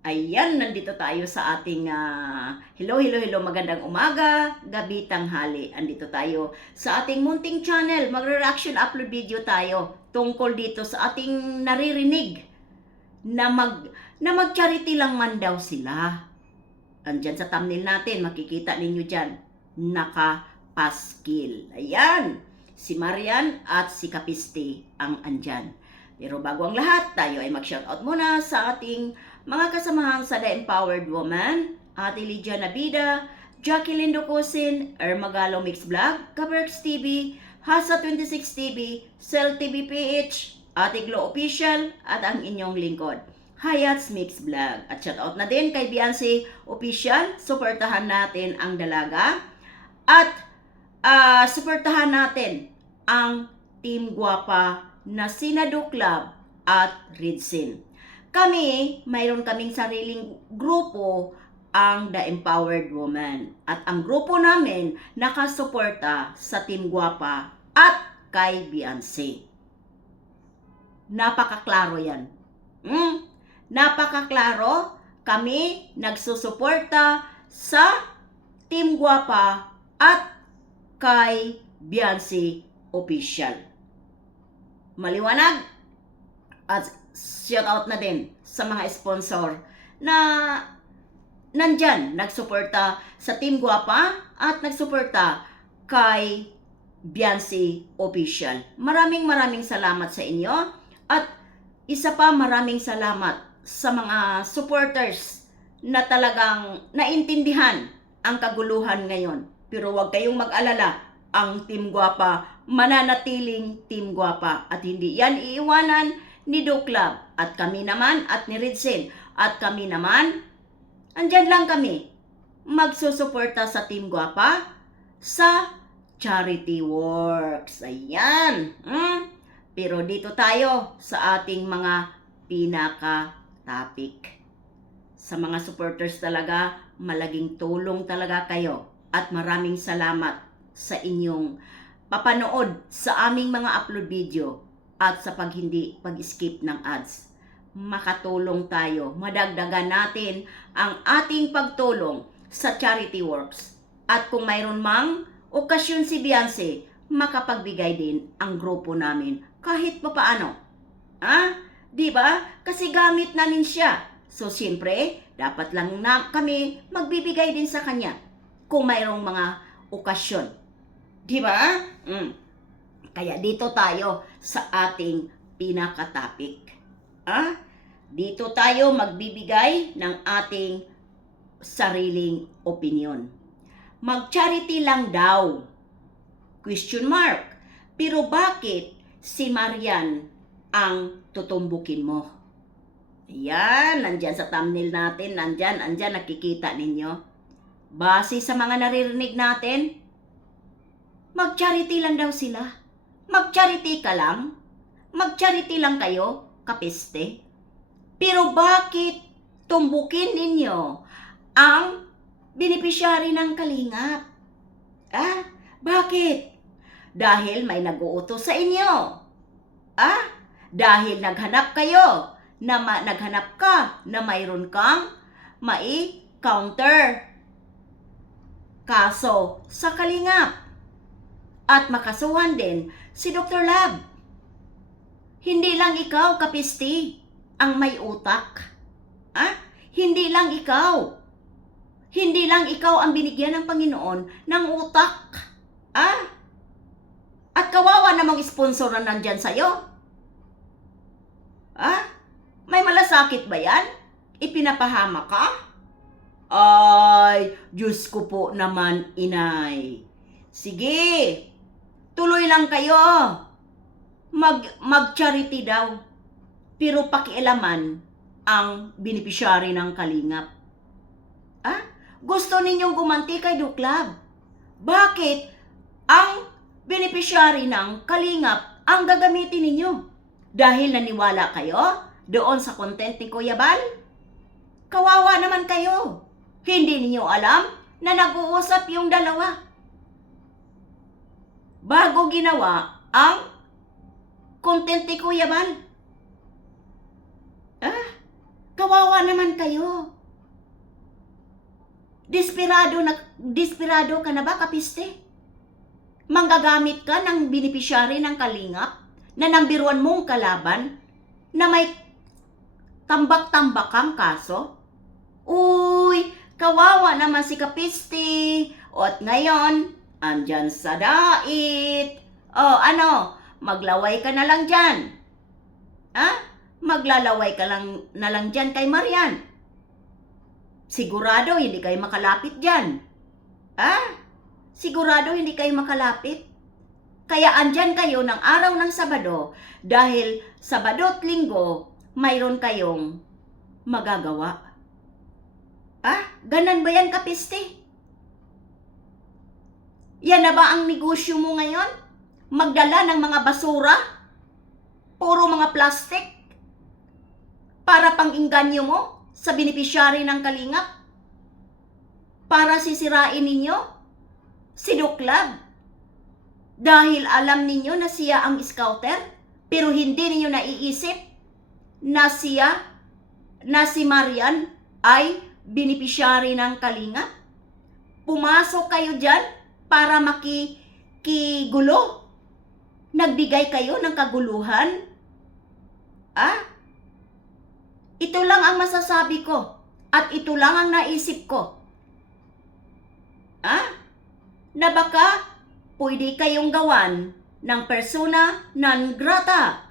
Ayan, nandito tayo sa ating hello, magandang umaga, gabi, tanghali. Andito tayo sa ating munting channel. Magre-reaction upload video tayo tungkol dito sa ating naririnig na mag-charity lang man daw sila. Andyan sa thumbnail natin, makikita ninyo dyan, nakapaskil. Ayan, si Marian at si Kapisti ang andyan. Pero bago ang lahat, tayo ay mag-shoutout muna sa ating mga kasamahan sa The Empowered Woman, Ate Lydia Nabida, Jacqueline Ducosin, Ermagalo Mix Vlog, Kaberks TV, Hasa 26 TV, Cell TV PH, Ate Glo Official, at ang inyong lingkod, Hayats Mix Vlog. At shoutout na din kay Beyonce Official, suportahan natin ang dalaga. At suportahan natin ang Team Guapa na Sinado Club at Ridsin. Kami, mayroon kaming sariling grupo, ang The Empowered Woman. At ang grupo namin nakasuporta sa Team Guapa at kay Beyonce. Napakaklaro yan. Napakaklaro. Kami nagsusuporta sa Team Guapa at kay Beyonce Official. Maliwanag? At shoutout na din sa mga sponsor na nandyan, nagsuporta sa Team Guapa at nagsuporta kay Beyonce Official. Maraming salamat sa inyo. At isa pa, maraming salamat sa mga supporters na talagang naintindihan ang kaguluhan ngayon. Pero huwag kayong mag-alala, ang Team Guapa mananatiling Team Guapa at hindi yan iiwanan ni Do Club at kami naman at ni Ridsin at kami naman andyan lang kami magsusuporta sa Team Guapa sa charity works. Ayan. Pero dito tayo sa ating mga pinaka-topic. Sa mga supporters talaga, malaking tulong talaga kayo at maraming salamat sa inyong papanood sa aming mga upload video at sa pag-skip ng ads. Makatulong tayo, madagdagan natin ang ating pagtulong sa charity works. At kung mayroon mang okasyon si Beyonce, makapagbigay din ang grupo namin kahit pa paano. Di ba? Kasi gamit namin siya. So, siyempre, dapat lang na kami magbibigay din sa kanya kung mayroong mga okasyon. Di ba? Kaya dito tayo sa ating pinaka-topic. Dito tayo magbibigay ng ating sariling opinion. Mag-charity lang daw. Question mark. Pero bakit si Marian ang tutumbukin mo? Ayan, nandyan sa thumbnail natin, nandyan, nakikita ninyo. Base sa mga naririnig natin, mag-charity lang daw sila. Mag-charity ka lang? Mag-charity lang kayo, kapiste? Pero bakit tumbukin ninyo ang beneficiary ng kalingap? Bakit? Dahil may nag-uutos sa inyo. Dahil naghanap ka na mayroon kang mai-counter kaso sa kalingap at makasuhan din si Dr. Lab. Hindi lang ikaw, kapisti, ang may utak. Hindi lang ikaw. Hindi lang ikaw ang binigyan ng Panginoon ng utak. At kawawa namang sponsor na nandyan sa'yo. May malasakit ba yan? Ipinapahama ka? Ay, Diyos ko po naman, inay. Sige, tuloy lang kayo. Mag-charity daw. Pero pakialaman ang beneficiary ng kalingap. Gusto ninyong gumanti kay Do Club. Bakit ang beneficiary ng kalingap ang gagamitin ninyo? Dahil naniwala kayo doon sa content ni Kuya Bal? Kawawa naman kayo. Hindi niyo alam na nag-uusap yung dalawa bago ginawa ang content ni Kuya Bal. Kawawa naman kayo. Desperado ka na ba, kapiste? Manggagamit ka ng beneficiary ng Kalingap na number 1 mong kalaban na may tambak-tambak kang kaso? Uy, kawawa naman si kapiste. O at ngayon, andyan sa dait. O ano, maglaway ka na lang dyan. Ha? Maglalaway ka lang na lang dyan kay Marian. Sigurado hindi kayo makalapit dyan. Ah? Sigurado hindi kayo makalapit. Kaya andyan kayo ng araw ng Sabado dahil Sabado at Linggo mayroon kayong magagawa. Ah? Ganan ba yan, kapiste? Yan na ba ang negosyo mo ngayon? Magdala ng mga basura? Puro mga plastic? Para pang-inganyo mo? Sa beneficiary ng Kalingap? Para sisirain ninyo? Si Duklab? Dahil alam ninyo na siya ang scouter, pero hindi ninyo naiisip na si Marian ay beneficiary ng Kalingap? Pumasok kayo dyan para makigulo? Nagbigay kayo ng kaguluhan? Ah? Ito lang ang masasabi ko at ito lang ang naisip ko. Na baka pwede kayong gawan ng persona non grata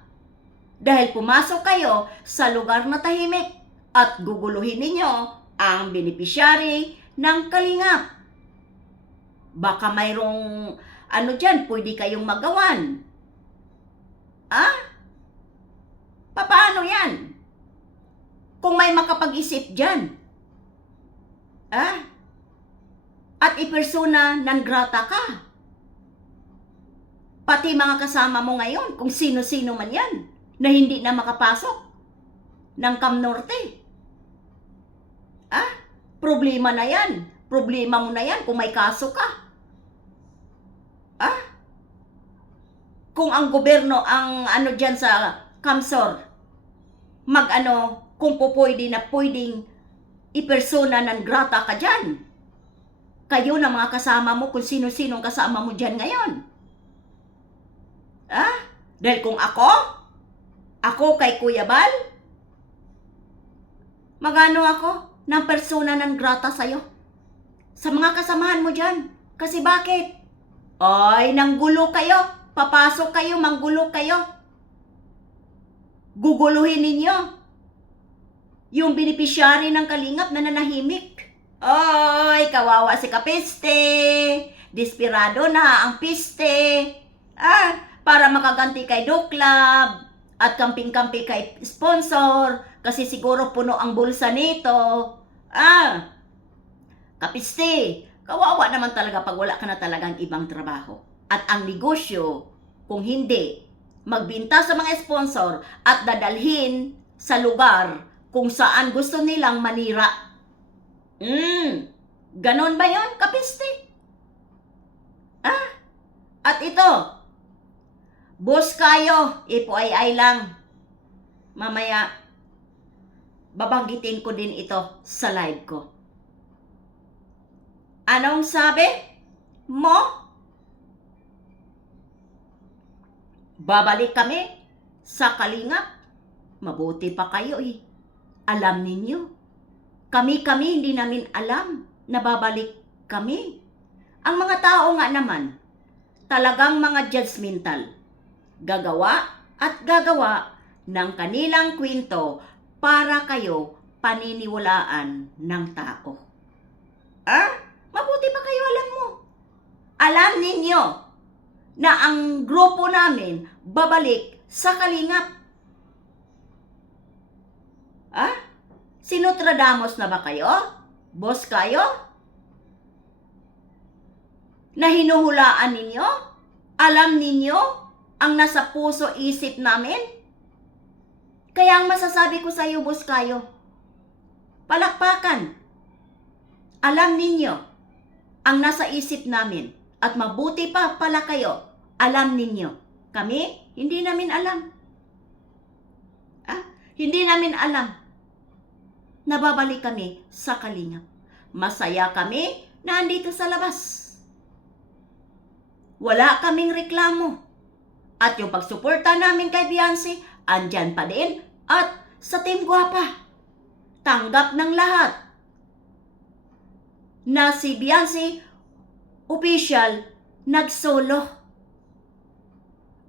dahil pumasok kayo sa lugar na tahimik at guguluhin ninyo ang beneficiary ng Kalingap. Baka mayroong dyan, pwede kayong magawan. Paano yan? Kung may makapag-isip dyan. At ipersona non grata ka. Pati mga kasama mo ngayon, kung sino-sino man yan, na hindi na makapasok ng Cam Norte. Problema na yan. Problema mo na yan kung may kaso ka. Kung ang gobyerno, ang dyan sa Kamsor, kung pwede na pwedeng ipersona non grata ka dyan. Kayo na mga kasama mo, kung sino-sinong kasama mo dyan ngayon. Dahil kung ako kay Kuya Bal, magano ako ng persona non grata sa'yo. Sa mga kasamahan mo dyan. Kasi bakit? Ay, nanggulo kayo. Papasok kayo, manggulo kayo. Guguluhin ninyo yung beneficiary ng Kalingap na nanahimik. Oy, kawawa si kapiste. Desperado na ang piste. Para makaganti kay Duklab at kamping-kampi kay sponsor kasi siguro puno ang bulsa nito. Kapiste, kawawa naman talaga pag wala ka na talagang ibang trabaho. At ang negosyo, kung hindi, magbinta sa mga sponsor at dadalhin sa lugar kung saan gusto nilang manira. Ganon ba yon, kapiste? At ito, boss kayo, ipo-ay lang. Mamaya, babanggitin ko din ito sa live ko. Anong sabi mo? Babalik kami sa Kalingap. Mabuti pa kayo Alam ninyo. Kami hindi namin alam na babalik kami. Ang mga tao nga naman, talagang mga judgmental. Gagawa at gagawa ng kanilang kwento para kayo paniniwalaan ng tao. Mabuti pa kayo alam mo. Alam ninyo na ang grupo namin babalik sa Kalingap. Sinotradamos na ba kayo? Boss kayo? Na hinuhulaan ninyo? Alam ninyo ang nasa puso isip namin? Kaya ang masasabi ko sa iyo, boss kayo, palakpakan. Alam ninyo ang nasa isip namin at mabuti pa pala kayo. Alam ninyo. Kami, hindi namin alam. Hindi namin alam. nababalik kami sa Kalingap. Masaya kami na andito sa labas. Wala kaming reklamo. At yung pagsuporta namin kay Beyonce, andyan pa din. At sa Team Guwapa, tanggap ng lahat na si Beyonce, official, nagsolo.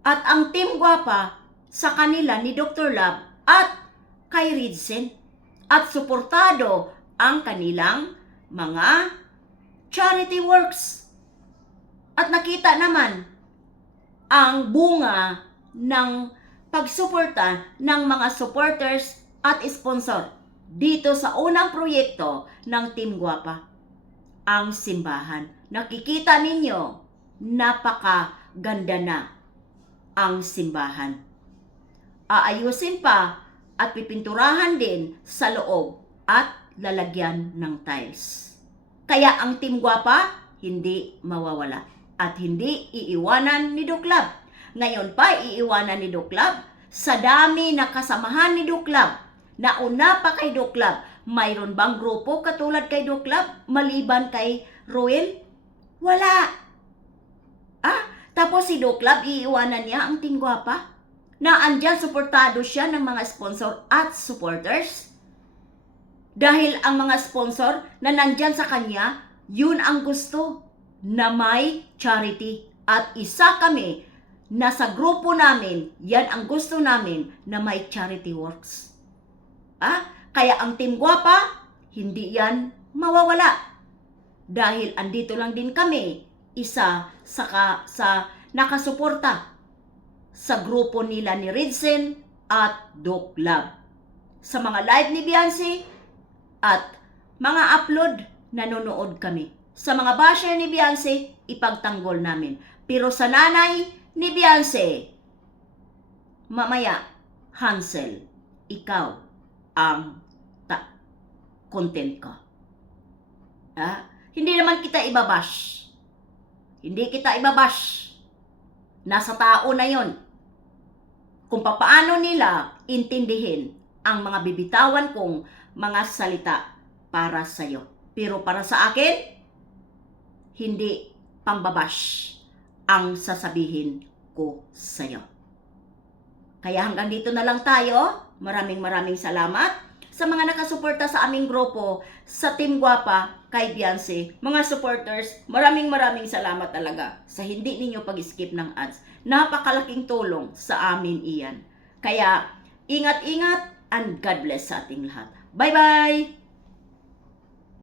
At ang Team Guwapa sa kanila ni Dr. Love at kay Ridzen. At suportado ang kanilang mga charity works. At nakita naman ang bunga ng pagsuporta ng mga supporters at sponsor dito sa unang proyekto ng Team Guwapa, ang simbahan. Nakikita ninyo, napakaganda na ang simbahan. Aayusin pa at pipinturahan din sa loob at lalagyan ng tiles. Kaya ang Team Guwapa hindi mawawala at hindi iiwanan ni Doc Love. Ngayon pa iiwanan ni Doc Love sa dami na kasamahan ni Doc Love. Nauna pa kay Doc Love, mayroon bang grupo katulad kay Doc Love maliban kay Ruel? Wala. Tapos si Doc Love iiwanan niya ang Team Guwapa? Na andyan suportado siya ng mga sponsor at supporters? Dahil ang mga sponsor na nandyan sa kanya, yun ang gusto na may charity. At isa kami na sa grupo namin, yan ang gusto namin na may charity works. Kaya ang Team Guwapa, hindi yan mawawala. Dahil andito lang din kami, isa sa nakasuporta sa grupo nila ni Ridzen at Doc Love. Sa mga live ni Beyonce at mga upload, nanonood kami. Sa mga basher ni Beyonce, ipagtanggol namin. Pero sa nanay ni Beyonce, mamaya, Hansel, ikaw ang content ko. Hindi naman kita ibabash. Hindi kita ibabash. Nasa tao na yon. Kung papaano nila intindihin ang mga bibitawan kong mga salita para sa'yo. Pero para sa akin, hindi pangbabash ang sasabihin ko sa'yo. Kaya hanggang dito na lang tayo. Maraming salamat sa mga nakasuporta sa aming grupo sa Team Guwapa kay Beyonce. Mga supporters, maraming salamat talaga sa hindi ninyo pag-skip ng ads. Napakalaking tulong sa amin iyan. Kaya ingat-ingat and God bless sa ating lahat. Bye-bye!